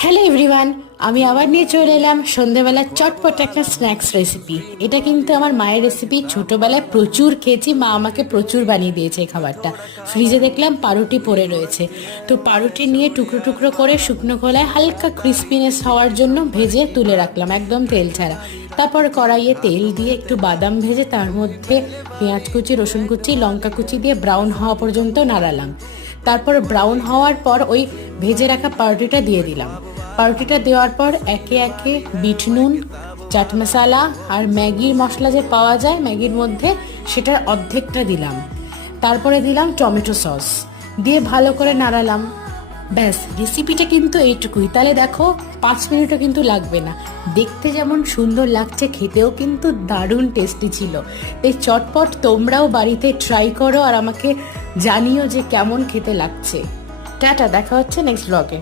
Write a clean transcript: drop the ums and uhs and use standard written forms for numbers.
Hello everyone, আমি আবার নিয়ে চলে এলাম সন্ধ্যেবেলা চটপট একটা স্ন্যাক্স রেসিপি। এটা কিন্তু আমার মায়ের রেসিপি, ছোটবেলায় প্রচুর খেয়েছি, মা আমাকে প্রচুর বানিয়ে দিয়েছে এই খাবারটা। ফ্রিজে দেখলাম পাউরুটি পড়ে রয়েছে, তো পাউরুটি নিয়ে টুকরো টুকরো করে শুকনো খোলায় হালকা ক্রিস্পিনেস হওয়ার জন্য ভেজে তুলে রাখলাম, একদম তেল ছাড়া। তারপর কড়াইয়ে তেল দিয়ে একটু বাদাম ভেজে তার মধ্যে পেঁয়াজ কুচি, রসুন কুচি, লঙ্কা কুচি দিয়ে ব্রাউন হওয়া পর্যন্ত নাড়ালাম। তারপর ব্রাউন হওয়ার পর ওই ভেজে রাখা পাউরুটিটা দিয়ে দিলাম। পাউরুটিটা দেওয়ার পর একে একে বিট নুন, চাট মশলা আর ম্যাগির মশলা যে পাওয়া যায় ম্যাগির মধ্যে, সেটার অর্ধেকটা দিলাম। তারপরে দিলাম টমেটো সস, দিয়ে ভালো করে নাড়ালাম। ব্যাস, রেসিপিটা কিন্তু এইটুকুই। তাহলে দেখো, 5 মিনিটও কিন্তু লাগবে না। দেখতে যেমন সুন্দর লাগছে, খেতেও কিন্তু দারুণ টেস্টি ছিল। এই চটপট তোমরাও বাড়িতে ট্রাই করো আর আমাকে জানিও যে কেমন খেতে লাগছে। টাটা, দেখা হচ্ছে নেক্সট ব্লগে।